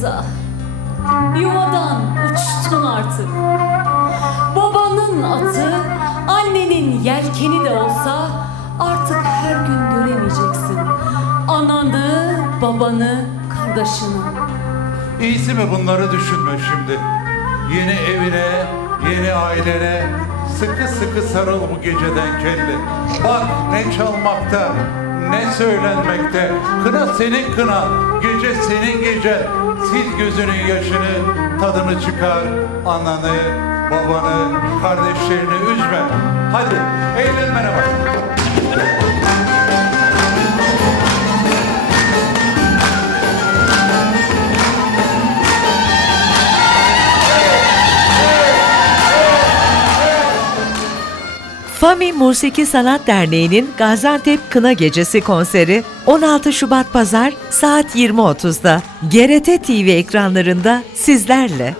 Rıza. Yuvadan uçtun artık. Babanın atı Annenin yelkeni de olsa Artık her gün göremeyeceksin. Ananı Babanı Kardeşini. İyisi mi bunları düşünme şimdi? Yeni evine Yeni ailene Sıkı sıkı sarıl bu geceden kelle Bak ne çalmakta ne söylenmekte. Kına senin kına, gece senin gecen. Sil gözünün yaşını, tadını çıkar. Ananı, babanı, kardeşlerini üzme. FAMİ Musiki Sanat Derneği'nin Gaziantep Kına Gecesi konseri 16 Şubat Pazar saat 20.30'da GRT TV ekranlarında sizlerle.